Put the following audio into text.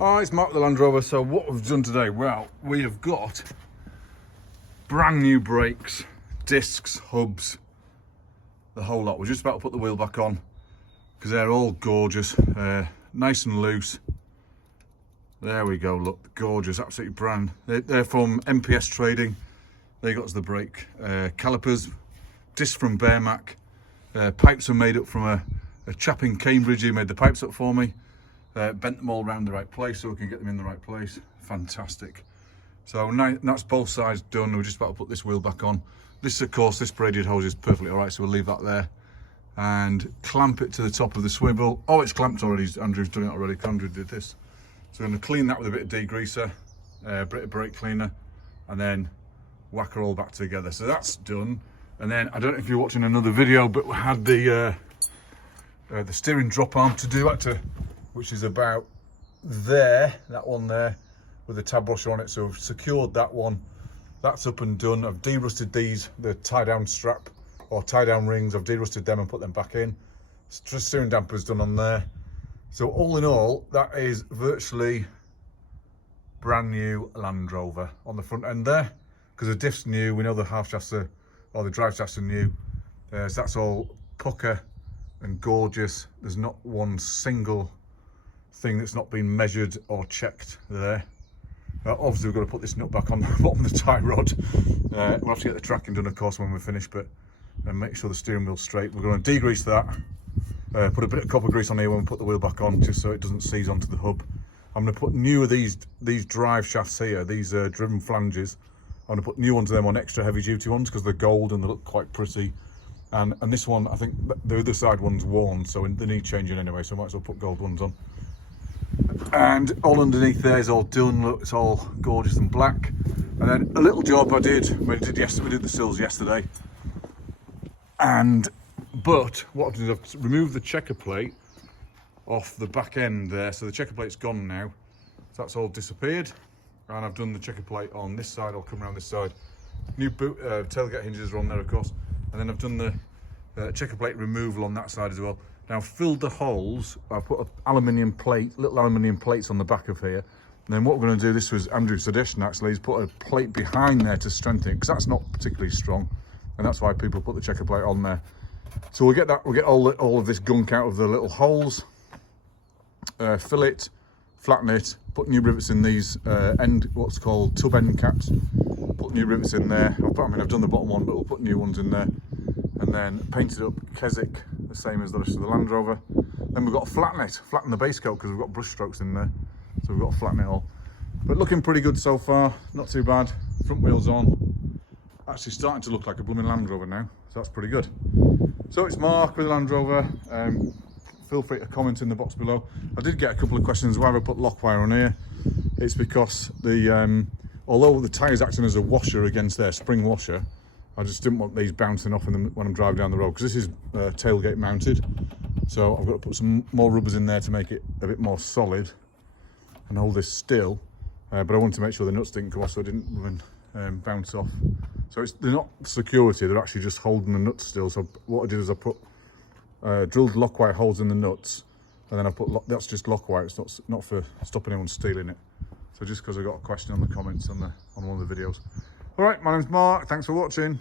Hi, it's Mark the LandRover. So what we've done today, well, we have got brand new brakes, discs, hubs, the whole lot. We're just about to put the wheel back on because they're all gorgeous, nice and loose. There we go, look, gorgeous, absolutely brand. They're from MPS Trading. They got us the brake calipers, discs from Bearmac. Pipes are made up from a chap in Cambridge who made the pipes up for me. Bent them all around the right place so we can get them in the right place. Fantastic. So now that's both sides done. We're just about to put this wheel back on. This, of course, this braided hose is perfectly all right, so we'll leave that there and clamp it to the top of the swivel. Oh, it's clamped already. Andrew's done it already. Andrew did this. So we're going to clean that with a bit of degreaser, a bit of brake cleaner, and then whack her all back together. So that's done. And then I don't know if you're watching another video, but we had the steering drop arm to do, which is about there, that one there, with the tab washer on it. So I've secured that one. That's up and done. I've derusted these, the tie down strap or tie down rings. I've derusted them and put them back in. Steering damper's done on there. So all in all, that is virtually brand new LandRover on the front end there, because the diff's new. We know the half shafts are, or the drive shafts are new. So that's all pucker and gorgeous. There's not one single thing that's not been measured or checked there. Obviously we've got to put this nut back on the bottom of the tie rod. We'll have to get the tracking done, of course, when we're finished, but make sure the steering wheel's straight. We're going to degrease that, put a bit of copper grease on here when we put the wheel back on, just so it doesn't seize onto the hub. I'm going to put new of these drive shafts here, these driven flanges. I'm going to put new ones of them on, extra heavy duty ones, because they're gold and they look quite pretty. And this one, I think the other side one's worn, so they need changing anyway, so I might as well put gold ones on. And all underneath there is all done. Look, it's all gorgeous and black. And then a little job I did, we did the sills yesterday. But what I did, I've removed the checker plate off the back end there. So the checker plate's gone now. So that's all disappeared. And I've done the checker plate on this side. I'll come around this side. New boot tailgate hinges are on there, of course. And then I've done the checker plate removal on that side as well. Now filled the holes. I put little aluminium plates on the back of here. And then what we're going to do, this was Andrew's suggestion actually, is put a plate behind there to strengthen it, because that's not particularly strong, and that's why people put the checker plate on there. So we'll get all of this gunk out of the little holes, fill it, flatten it, put new rivets in these what's called tub end caps. Put new rivets in there. I've done the bottom one, but we'll put new ones in there. And then painted up Keswick, the same as the rest of the LandRover. Then we've got to flatten the base coat, because we've got brush strokes in there. So we've got to flatten it all. But looking pretty good so far, not too bad. Front wheels on. Actually starting to look like a blooming LandRover now, so that's pretty good. So it's Mark with the LandRover. Feel free to comment in the box below. I did get a couple of questions, why have I put lock wire on here? It's because although the tyre's acting as a washer against there, spring washer, I just didn't want these bouncing off when I'm driving down the road, because this is tailgate mounted. So I've got to put some more rubbers in there to make it a bit more solid and hold this still. But I wanted to make sure the nuts didn't go off, so it didn't bounce off. So they're not security, they're actually just holding the nuts still. So what I did is I put drilled lock wire holes in the nuts, and then I put that's just lock wire. It's not for stopping anyone stealing it. So just because I got a question on the comments on one of the videos. All right, my name's Mark. Thanks for watching.